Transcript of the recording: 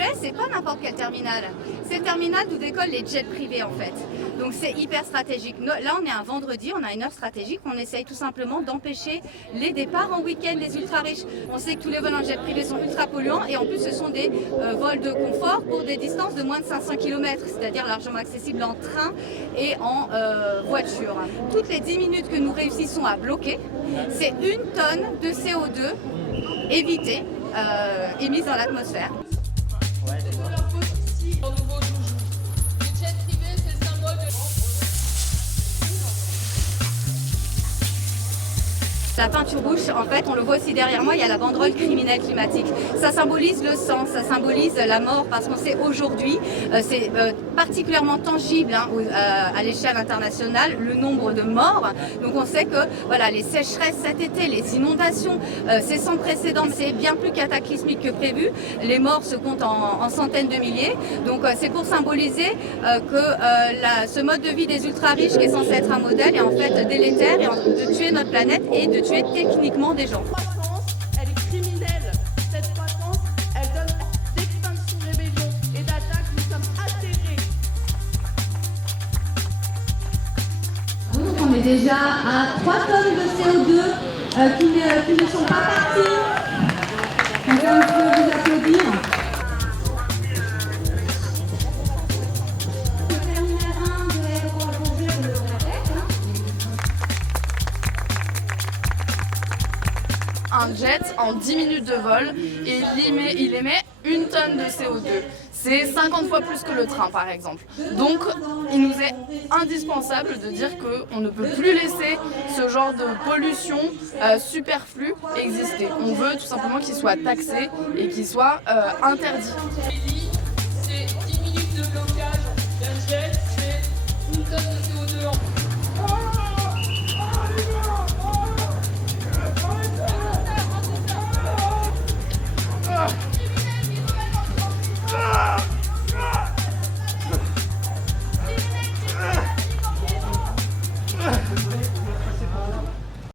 projet, c'est pas n'importe quel terminal. C'est le terminal d'où décollent les jets privés en fait. Donc c'est hyper stratégique. Là on est un vendredi, on a une heure stratégique, on essaye tout simplement d'empêcher les départs en week-end des ultra riches. On sait que tous les vols en jet privé sont ultra polluants et en plus ce sont des vols de confort pour des distances de moins de 500 km, c'est-à-dire largement accessibles en train et en voiture. Toutes les 10 minutes que nous réussissons à bloquer, c'est 1 tonne de CO2 évitée, émise dans l'atmosphère. La peinture rouge, en fait, on le voit aussi derrière moi, il y a la banderole criminelle climatique. Ça symbolise le sang, ça symbolise la mort, parce qu'on sait aujourd'hui, c'est particulièrement tangible à l'échelle internationale, le nombre de morts. Donc on sait que voilà, les sécheresses cet été, les inondations, c'est sans précédent, c'est bien plus cataclysmique que prévu. Les morts se comptent en centaines de milliers. Donc c'est pour symboliser que ce mode de vie des ultra-riches, qui est censé être un modèle, est en fait délétère et de tuer notre planète et de tuer techniquement des gens. Cette croissance, elle est criminelle. Cette croissance, elle donne d'extinction de rébellion et d'attaque. Nous sommes atterrés. Donc on est déjà à 3 tonnes de CO2 qui ne sont pas partis. On peut vous applaudir. Le terminal 1 de l'aéroport Bourget, je le répète. Un jet en 10 minutes de vol et il émet 1 tonne de CO2. C'est 50 fois plus que le train par exemple. Donc il nous est indispensable de dire qu'on ne peut plus laisser ce genre de pollution superflue exister. On veut tout simplement qu'il soit taxé et qu'il soit interdit.